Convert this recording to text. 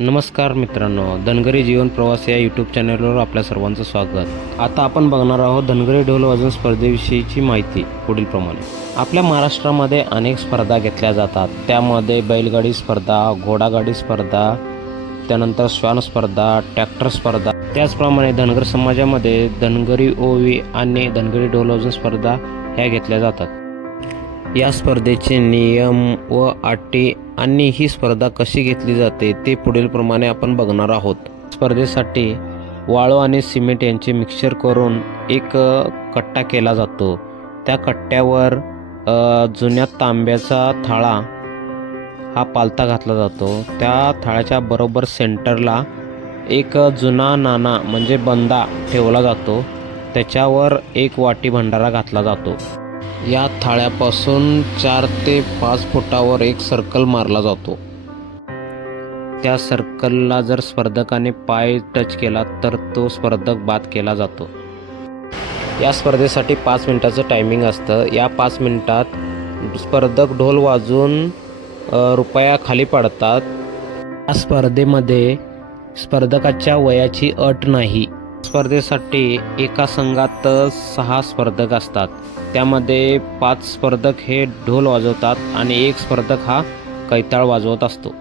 नमस्कार मित्रांनो धनगरी जीवन प्रवास या यूट्यूब चॅनलवर आपल्या सर्वांचं स्वागत. आता आपण बघणार आहोत धनगरी ढोल वाजन स्पर्धेविषयीची माहिती पुढील प्रमाणे. आपल्या महाराष्ट्रामध्ये अनेक स्पर्धा घेतल्या जातात. त्यामध्ये बैलगाडी स्पर्धा घोडागाडी स्पर्धा त्यानंतर श्वान स्पर्धा ट्रॅक्टर स्पर्धा. त्याचप्रमाणे धनगर समाजामध्ये धनगरी ओवी आणि धनगरी ढोल वाजन स्पर्धा ह्या घेतल्या जातात. या स्पर्धेचे नियम व अटी आणि ही स्पर्धा कशी घेतली जाते ते पुढील प्रमाणे आपण बघणार आहोत. स्पर्धेसाठी वाळू आणि सिमेंट यांचे मिक्सचर करून एक कट्टा केला जातो. त्या कट्ट्यावर जुन्या तांब्याचा थाळा हा पालथा घातला जातो. त्या थाळ्याच्या बरोबर सेंटरला एक जुना नाना म्हणजे बंदा ठेवला जातो. त्याच्यावर एक वाटी भंडारा घातला जातो. या थाळ्यापासून चार ते पाच फुटावर एक सर्कल मारला जातो. त्या सर्कलला जर स्पर्धकाने पाय टच केला तर तो स्पर्धक बाद केला जातो. या स्पर्धेसाठी पाच मिनिटाचं टायमिंग असतं. या पाच मिनिटात स्पर्धक ढोल वाजून रुपया खाली पडतात. या स्पर्धेमध्ये स्पर्धकाच्या वयाची अट नाही. स्पर्धेसाठी एका संघात सहा स्पर्धक असतात. त्यामध्ये पाच स्पर्धक हे ढोल वाजवतात आणि एक स्पर्धक हा कैताळ वाजवत असतो.